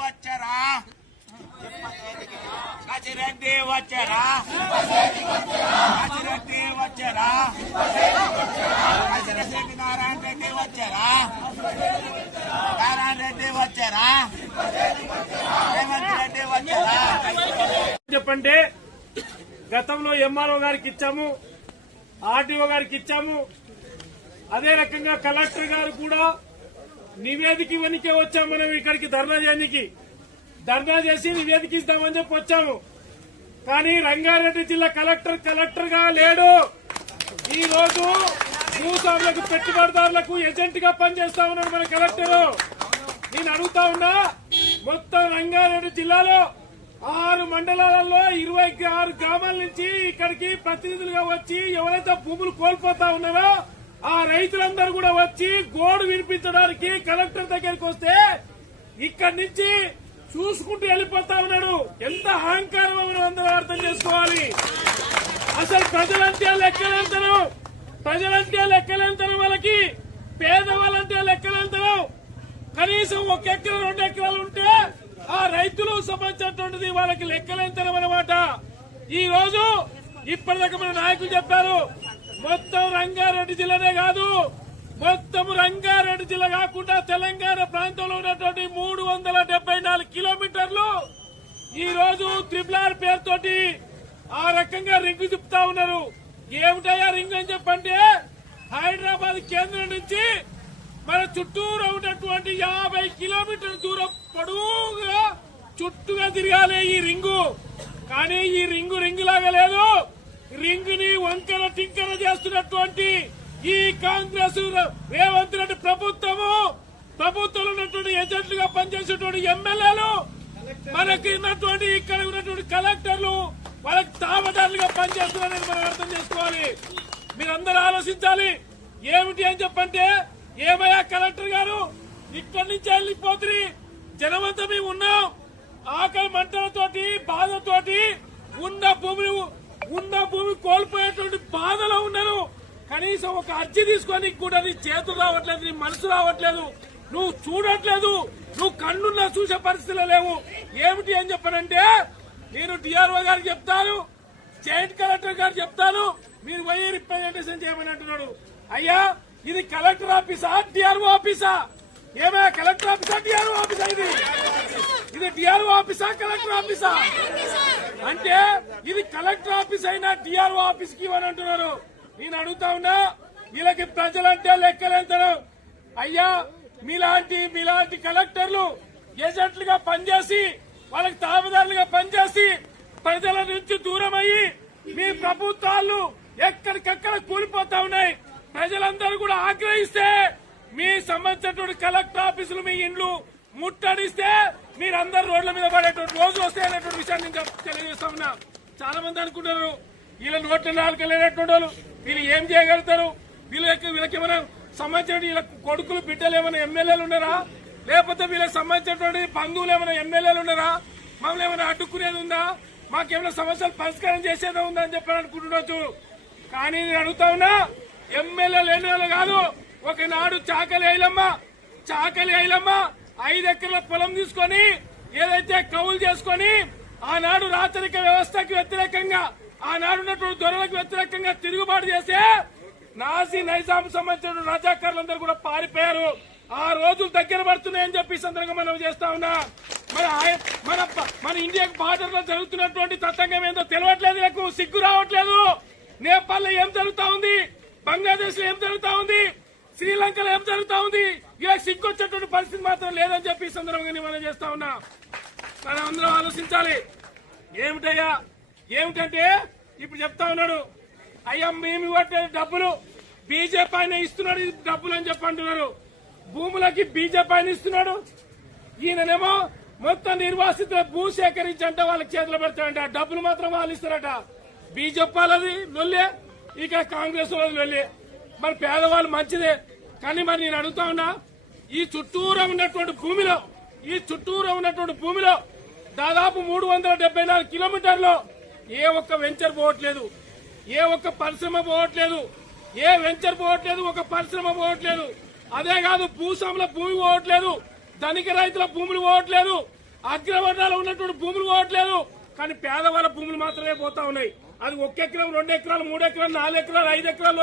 వచ్చారా? కాశీరెడ్డి వచ్చారా? కాశీరెడ్డి వచ్చారా? వచ్చారా? నారాయణ వచ్చారా? రేవంత్ వచ్చారా? చెప్పండి గతంలో ఎంఆర్ఓ గారికి ఇచ్చాము ఆర్డీఓ గారికి ఇచ్చాము. అదే రకంగా కలెక్టర్ గారు కూడా నివేదిక ఇవ్వనికే వచ్చాము మనం ఇక్కడికి ధర్నా చేయడానికి. ధర్నా చేసి నివేదిక ఇస్తామని చెప్పి వచ్చాము. కానీ రంగారెడ్డి జిల్లా కలెక్టర్ కలెక్టర్గా లేడు. ఈ రోజు భూస్వాములకు పెట్టుబడిదారులకు ఏజెంట్గా పనిచేస్తా ఉన్నాడు మన కలెక్టర్. నేను అడుగుతా ఉన్నా మొత్తం రంగారెడ్డి జిల్లాలో ఆరు మండలాలలో ఇరవై ఆరు గ్రామాల నుంచి ఇక్కడికి ప్రతినిధులుగా వచ్చి ఎవరైతే భూములు కోల్పోతా ఉన్నారో ఆ రైతులందరూ కూడా వచ్చి గోడు వినిపించడానికి కలెక్టర్ దగ్గరికి వస్తే ఇక్కడి నుంచి చూసుకుంటూ వెళ్ళిపోతా ఉన్నాడు. ఎంత అహంకారం మనం అందరూ అర్థం చేసుకోవాలి. అసలు ప్రజలంటే లెక్కలంతరం ప్రజలంటే లెక్కలంతరం వాళ్ళకి? పేదవాళ్ళంటే లెక్కలంతరం కనీసం ఒక ఎకరం రెండు ఎకరాలు ఉంటే ఆ రైతులు సంబంధించినటువంటిది వాళ్ళకి లెక్కలంతరం అనమాట ఈ రోజు ఇప్పటిదాకా మన నాయకులు చెప్పారు మొత్తం రంగారెడ్డి జిల్లానే కాదు మొత్తం రంగారెడ్డి జిల్లా కాకుండా తెలంగాణ ప్రాంతంలో ఉన్నటువంటి మూడు వందల డెబ్బై నాలుగు కిలోమీటర్లు ఈ రోజు త్రిబులార్ పేరుతోటి ఆ రకంగా రింగు తిప్పుతా ఉన్నారు. ఏమిటయ్యా రింగ్ అని చెప్పంటే హైదరాబాద్ కేంద్రం నుంచి మన చుట్టూరు ఉన్నటువంటి యాభై కిలోమీటర్ల దూరం పొడవుగా చుట్టూగా తిరగాలి ఈ రింగు. కానీ ఈ రింగు రింగు లాగా లేదు. రింగ్ని వంకర టింకర చేస్తున్నటువంటి ఈ కాంగ్రెస్ రేవంత్ రెడ్డి ప్రభుత్వము. ప్రభుత్వంలో ఉన్నటువంటి ఏజెంట్లుగా పనిచేసేటువంటి ఎమ్మెల్యేలు మనకి ఉన్నటువంటి ఇక్కడ ఉన్నటువంటి కలెక్టర్లు వాళ్ళకి తావదారులుగా పనిచేస్తున్నారని మనం అర్థం చేసుకోవాలి. మీరందరూ ఆలోచించాలి. ఏమిటి అని చెప్పంటే ఏమయ్యా కలెక్టర్ గారు ఇక్కడి నుంచి వెళ్ళిపోతుంది జనమంతా మేము ఉన్నాం. ఆకలి మంటలతోటి బాధతోటి ఉన్న భూమిని ఉన్న భూమి కోల్పోయేటువంటి బాధలో ఉన్నారు కనీసం ఒక అర్జీ తీసుకొని కూడా నీ చేతులు రావట్లేదు నీ మనసు రావట్లేదు. నువ్వు చూడట్లేదు నువ్వు కన్నున్నా చూసే పరిస్థితులు లేవు. ఏమిటి అని చెప్పనంటే నేను డిఆర్ఓ గారికి చెప్తాను జాయింట్ కలెక్టర్ గారు చెప్తాను మీరు పోయి రిప్రజెంటేషన్ చేయమని అంటున్నాడు అయ్యా ఇది కలెక్టర్ ఆఫీసా డిఆర్ఓ ఆఫీసా? ఏమైనా కలెక్టర్ ఆఫీసా డిఆర్ఓ ఆఫీసా ఇది? డిఆర్ఓ ఆఫీసా కలెక్టర్ ఆఫీసా? అంటే ఇది కలెక్టర్ ఆఫీస్ అయినా డిఆర్ఓ ఆఫీస్కి ఇవ్వని అంటున్నారు. నేను అడుగుతా ఉన్నా వీళ్ళకి ప్రజలంటే లెక్కలేంతరు. అయ్యా మీలాంటి మీలాంటి కలెక్టర్లు ఏజెంట్లుగా పనిచేసి వాళ్ళకి తాబేదారులుగా పనిచేసి ప్రజల నుంచి దూరం అయ్యి మీ ప్రభుత్వాలు ఎక్కడికక్కడ కూలిపోతా ఉన్నాయి. ప్రజలందరూ కూడా ఆగ్రహిస్తే మీ సంబంధించినటువంటి కలెక్టర్ ఆఫీసులు మీ ఇండ్లు ముట్టడిస్తే మీరందరూ రోడ్ల మీద పడేటువంటి రోజు వస్తే అనేటువంటి విషయాన్ని నేను తెలియజేస్తా ఉన్నా. చాలా మంది అనుకుంటున్నారు వీళ్ళ నోట్ల నాలుగు లేనటువంటి వాళ్ళు వీళ్ళు ఏం చేయగలుగుతారు? వీళ్ళకి వీళ్ళకి ఏమైనా సంబంధించిన వీళ్ళ కొడుకులు బిడ్డలు ఏమైనా ఎమ్మెల్యేలు ఉన్నారా? లేకపోతే వీళ్ళకి సంబంధించినటువంటి బంధువులు ఏమైనా ఎమ్మెల్యేలు ఉన్నారా? మమ్మల్ని ఏమైనా అడ్డుకునేది ఉందా? మాకేమైనా సమస్యలు పరిష్కారం చేసేదే ఉందా అని చెప్పని అనుకుంటుండొచ్చు కానీ నేను అడుగుతా ఉన్నా ఎమ్మెల్యే లేని వాళ్ళు కాదు. ఒకనాడు చాకలి అయిలమ్మ చాకలి ఐలమ్మ ఐదు ఎకరాల పొలం తీసుకొని ఏదైతే కౌలు చేసుకొని ఆనాడు రాచరిక వ్యవస్థకి వ్యతిరేకంగా ఆనాడు ఉన్నటువంటి దొరలకు వ్యతిరేకంగా తిరుగుబాటు చేసే నాసి నైజాం సంబంధించిన రాజాకారులందరూ కూడా పారిపోయారు. ఆ రోజులు దగ్గర పడుతున్నాయని చెప్పి సందర్భంగా మనం చేస్తా ఉన్నా. మన మన మన ఇండియాకు బార్డర్లో జరుగుతున్నటువంటి తతంగం ఏందో తెలియట్లేదు నాకు సిగ్గు రావట్లేదు. నేపాల్లో ఏం జరుగుతా ఉంది? బంగ్లాదేశ్లో ఏం జరుగుతా ఉంది? శ్రీలంకలో ఏం జరుగుతా ఉంది? ఇలా సిగ్గొచ్చేటువంటి పరిస్థితి మాత్రం లేదని చెప్పి ఈ సందర్భంగా నేను మనం చేస్తా ఉన్నా. మనం అందరం ఆలోచించాలి. ఏమిటయ్యా? ఏమిటంటే ఇప్పుడు చెప్తా ఉన్నాడు అయ్యా మేము ఇవ్వట్లేదు డబ్బులు. బీజేపీ ఆయన ఇస్తున్నాడు డబ్బులు అని చెప్పి అంటున్నారు. భూములకి బీజేపీ ఆయన ఇస్తున్నాడు. ఈయననేమో మొత్తం నిర్వాసితుల భూ సేకరించి అంటే వాళ్ళకి చేతులు పెడతాడంట. డబ్బులు మాత్రం వాళ్ళు ఇస్తారట. బీజేపీ వాళ్ళది లొల్లే ఇక కాంగ్రెస్ వాళ్ళది లొల్లే. మరి పేదవాళ్ళు మంచిదే. కానీ మరి నేను అడుగుతా ఉన్నా ఈ చుట్టూరా ఉన్నటువంటి భూమిలో ఈ చుట్టూరా ఉన్నటువంటి భూమిలో దాదాపు మూడు వందల డెబ్బై నాలుగు కిలోమీటర్లో ఏ ఒక్క వెంచర్ పోవట్లేదు. ఏ ఒక్క పరిశ్రమ పోవట్లేదు. ఏ వెంచర్ పోవట్లేదు ఒక పరిశ్రమ పోవట్లేదు. అదే కాదు భూస్వాముల భూమి పోవట్లేదు. ధనిక రైతుల భూములు పోవట్లేదు. అగ్రవర్ణాలు ఉన్నటువంటి భూములు పోవట్లేదు. కానీ పేదవాళ్ళ భూములు మాత్రమే పోతా ఉన్నాయి. అది ఒక ఎకరం రెండు ఎకరాలు మూడు ఎకరాలు నాలుగు ఎకరాలు ఐదు ఎకరాలు.